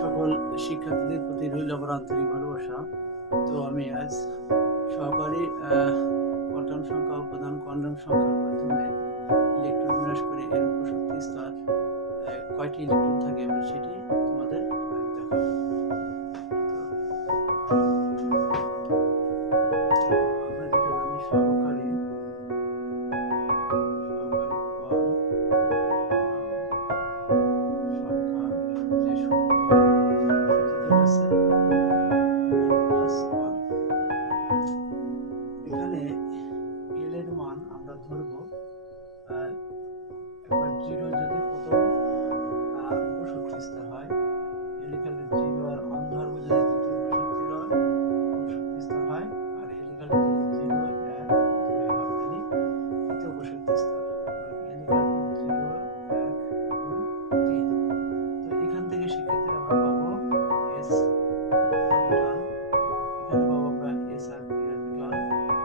সকল শিক্ষার্থীদের প্রতি রইল আমার আন্তরিক ভালোবাসা। তো আমি আজ সহকারী কোয়ান্টাম সংখ্যা ও প্রধান কোয়ান্টাম সংখ্যার মাধ্যমে ইলেকট্রন বিন্যাস করে এর উপশক্তি স্তর কয়টি ইলেকট্রন থাকে এবং সেটি তোমাদের দেখাবো। আমরা যেটা জানি সহকারী এখানে এল এর মান আমরা ধরবো একবার 0 যদি প্রথম উপশক্তি স্তর হয়, এল ইকুয়াল টু 0 আর 1 ধরবো যদি দ্বিতীয় উপশক্তি স্তর হয়, আর এল ইকুয়াল টু যদি 0 1 2 হয় তাহলে তৃতীয় উপশক্তি স্তর। L equal to 0 1 2 3। তো এখান থেকে শিক্ষার্থীরা আমরা পাবো এস অরবিটাল, এখানে পাবো আমরা এস আর পি অরবিটাল,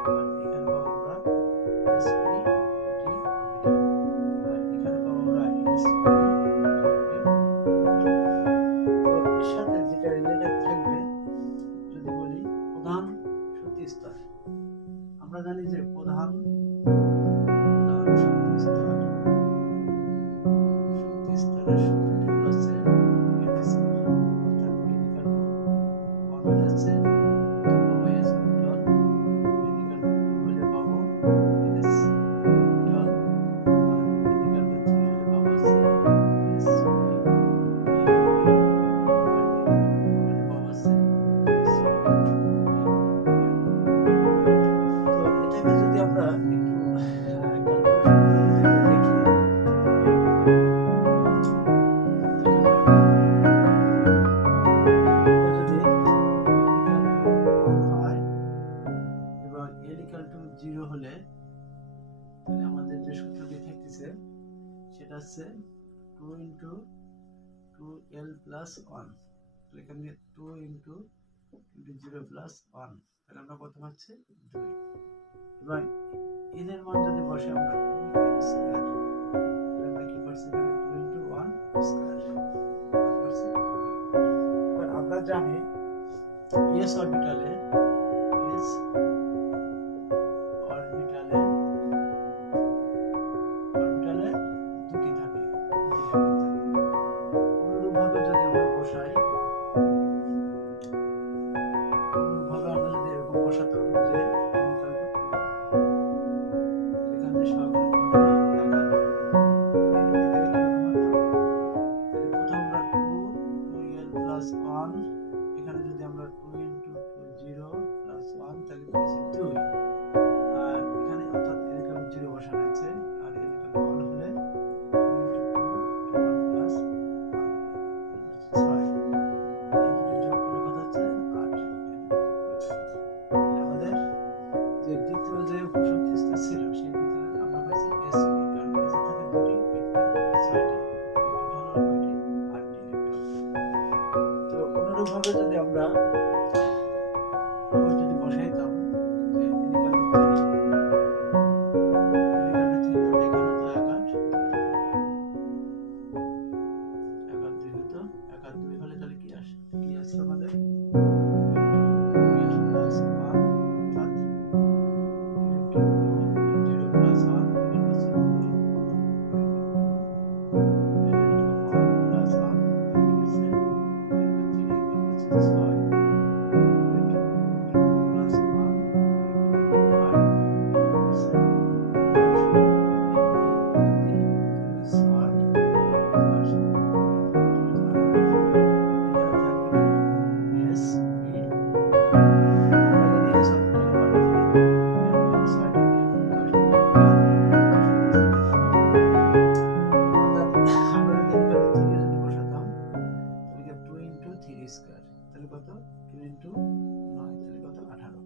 আর এখানে পাবো আমরা এস পি ডি অরবিটাল, আর এখানে পাবো আমরা এস পি ডি অরবিটাল। তো এর সাথে যেটা রিলেটেড থাকবে যদি বলি প্রধান শক্তি স্তর, আমরা জানি যে প্রধান শক্তি স্তরের সূত্রটি হচ্ছে n স্কয়ার, অর্থাৎ n ইকুয়াল টু 1 হয়ে যাচ্ছে s orbital, n equal to 2 হলে পাবো s অরবিটাল, আর n ইকুয়াল টু 3 হলে পাবো s p d অরবিটাল, আর n ইকুয়াল টু 4 হলে পাবো s p d। তো এটাকে যদি আমরা একটু আমাদের যে সূত্রটি থাকতেছে সেটা হচ্ছে 2 ইন্টু 2l প্লাস 1। এখানে 2 ইন্টু 0 প্লাস 1, তাহলে আমরা কত পাচ্ছি 2। এবং এদের মান যদি বসে আমরা 2l স্কয়ার, তাহলে আমরা কি পাচ্ছি এখানে 2 ইন্টু 1 স্কয়ার পাচ্ছি 2। এবার আমরা জানি s অরবিটালে দুটি থাকে, অনুরূপভাবে যদি আমরা বসাই, অনুরূপভাবে আমরা যদি এরকম বসাতাম যে n ইকুয়াল টু 2, এখানে সহকারী কোয়ান্টাম একার এর কিরকম হতো, তাহলে প্রথম আমরা 2l প্লাস 1, এখানে যদি আমরা 2 ইন্টু 0 প্লাস 1 তাহলে পেয়েছি 2, আর এখানে অর্থাৎ n ইকুয়াল টু 0 বসানো হয়েছে, আর n ইকুয়াল টু 1 হলে 2 ইন্টু 2 1 প্লাস 1 6, এই দুটো যোগ করলে কত হচ্ছে 8, এই দুটো যোগ করলে তাহলে আমাদের যে দ্বিতীয় যে উপশক্তি স্তর ছিল সেই দ্বিতীয় আমরা পাইছি sp, কারণ s এর থাকে দুটি, p থাকে 6টি, টোটাল হলো কয়টি 8টি ইলেকট্রন। তো অনুরূপভাবে যদি আমরা যদি বসাইতাম যে n equal to 3, n equal to 3 হলে এখানে তো একার 2 হতো, একার 2 হলে তাহলে কি আসছে আমাদের 2 ইন্টু 2l প্লাস 1, অর্থাৎ 2 ইন্টু 2 0 প্লাস 1 এখানে হচ্ছে 2 ইন্টু 2 l ইন্টু 1 প্লাস 1 তাহলে কি আছে 2 ইন্টু 3 এখানে হচ্ছে 6, 2 ইন্টু 2 প্লাস 1 তাহলে 2 ইন্টু 5 হচ্ছে 10। তাহলে এই যদি 2 6 10 এখানে থাকবে কি s p d। আমরা জানি s অরবিটালে কয়টি থাকে, n মানে 6টি, n 10টি, উপশক্তি স্তর থাকে 9টি। অর্থাৎ আমরা যদি n ইকুয়াল টু 3 যদি বসাতাম তাহলে 2 ইন্টু 3 স্কয়ার, তাহলে কত 2 ইন্টু 9, তাহলে কত 18।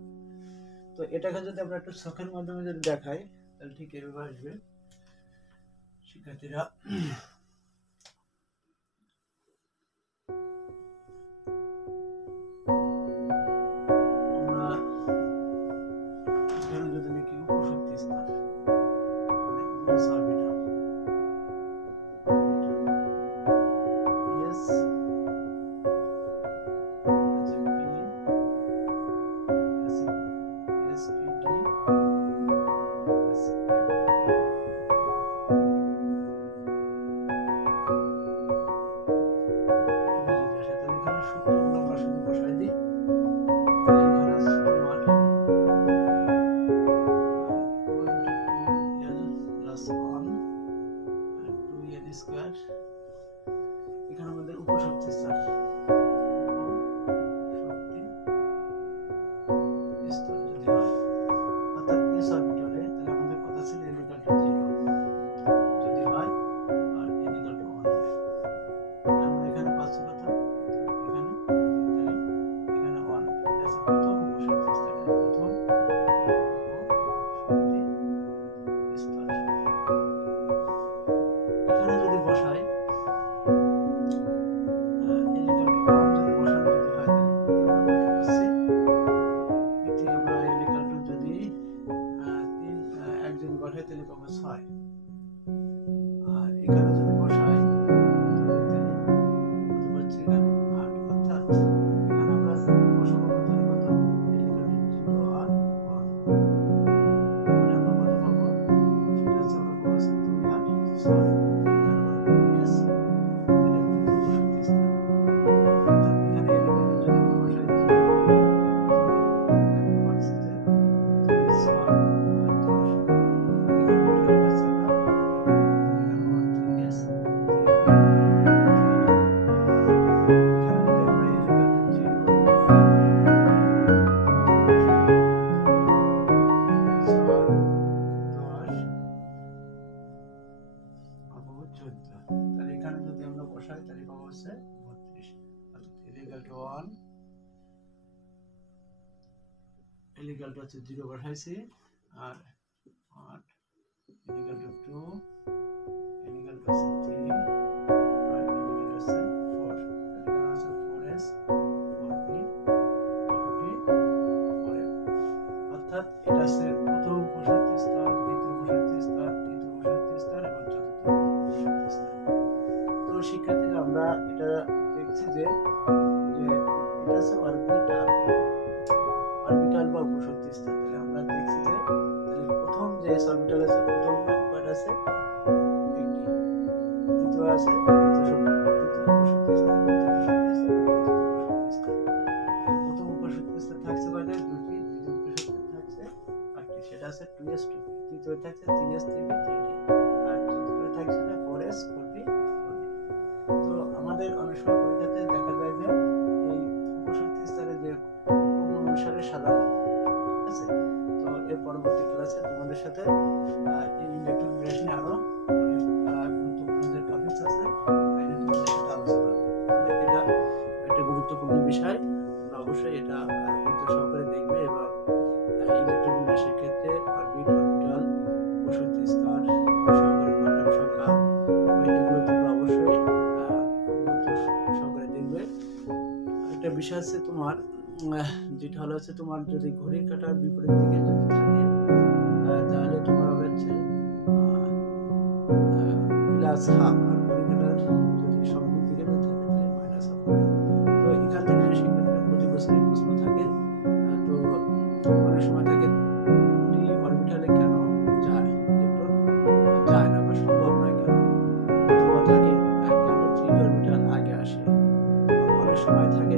তো এটাকে যদি আমরা একটু ছকের মাধ্যমে যদি দেখাই তাহলে ঠিক এভাবে আসবে শিক্ষার্থীরা। আমরা এখানে যদি লিখি উপশক্তি স্তর মানে s অরবিটাল, স্কয়ার, এখানে আমাদের উপশক্তি স্তর, উপশক্তি স্তর যদি হয় অর্থাৎ s অরবিটালে, তাহলে আমাদের কথা ছিল n = 0 যদি হয় আর n = 1 হয়। আমরা এখানে পাচ্ছি কত, এখানে এখানে 1, এটা হচ্ছে প্রথম উপশক্তি স্তর, প্রথম উপশক্তি স্তর। এখানে যদি বসাই তাহলে পাবো 6, আর এখানে যদি বসাই তাহলে কত পাচ্ছি, এখানে 8, অর্থাৎ এখানে আমরা বসাবো কত, n = 0 আর 1, তাহলে আমরা কত পাবো, সেটা হচ্ছে আমরা পাবো 2 আর 6, এখানে পাবো s, এটা কিন্তু উপশক্তি স্তর। অর্থাৎ এখানে n = যদি আমরা বসাই 0 তাহলে পাচ্ছি যে 6 আর 10, তাহলে এখানে যদি আমরা বসাই তাহলে পাবো হচ্ছে 32, অর্থাৎ l = 1, l হচ্ছে 0 বসাইছি, আর 8, n = 2, n = 3, আর n = 4, তাহলে এখানে আছে 4s 4p 4p 4f, অর্থাৎ এটা আছে প্রথম উপশক্তি স্তর, দ্বিতীয় উপশক্তি স্তর, তৃতীয় উপশক্তি স্তর এবং চতুর্থ উপশক্তি স্তর। তো শিক্ষার্থীরা আমরা এটা দেখছি যে এটা আছে অরবিটাল বা উপশক্তি স্তর। তাহলে আমরা দেখছি যে তাহলে প্রথম যে অরবিটাল আছে, প্রথম কয়টা আছে, একটি, দ্বিতীয় আছে দ্বিতীয় উপশক্তি স্তর, প্রথম উপশক্তি স্তর থাকছে কয়টা, দুটি, দ্বিতীয় উপশক্তি থাকছে 8টি, সেটা আছে 2s 2p, তৃতীয় থাকছে 3s 3p 3d, আর চতুর্থ থাকছে 4s 4p 4d। তো আমাদের অনেক সময় পরীক্ষাতে দেখা যায় যে এই উপশক্তি স্তরে যে ক্রম অনুসারে সাজানো, ঠিক আছে। তো এর পরবর্তী ক্লাসে তোমাদের সাথে এই ইলেকট্রন বিন্যাস নিয়ে আরো গুরুত্বপূর্ণ যে টপিকস আছে তাই নিয়ে তোমাদের সাথে আলোচনা করব। তবে এটা একটা গুরুত্বপূর্ণ বিষয়, তোমরা অবশ্যই এটা গুরুত্ব সহকারে দেখবে এবং ইলেকট্রন বিন্যাসের ক্ষেত্রে অরবিট, অরবিটাল, উপশক্তি স্তর, সহকারী কোয়ান্টাম সংখ্যা এগুলো তোমরা অবশ্যই গুরুত্ব সহকারে দেখবে। একটা বিষয় আছে তোমার, যেটা হলো হচ্ছে তোমার যদি ঘড়ির কাঁটার বিপরীত দিকে যদি থাকে তাহলে তোমার হবে হচ্ছে প্লাস হাফ, আর ঘড়ির কাঁটার যদি সম্মুখ দিকে যদি থাকে তাহলে মাইনাস হাফ হবে। তো এখান থেকে শিক্ষার্থীরা প্রতি বছরই প্রশ্ন থাকে। তো অনেক সময় থাকে দুটি অরবিটালে কেন যায় ইলেকট্রন যায় না বা সম্ভব নয় কেন, অথবা থাকে কেন 3d অরবিটাল আগে আসে, অনেক সময় থাকে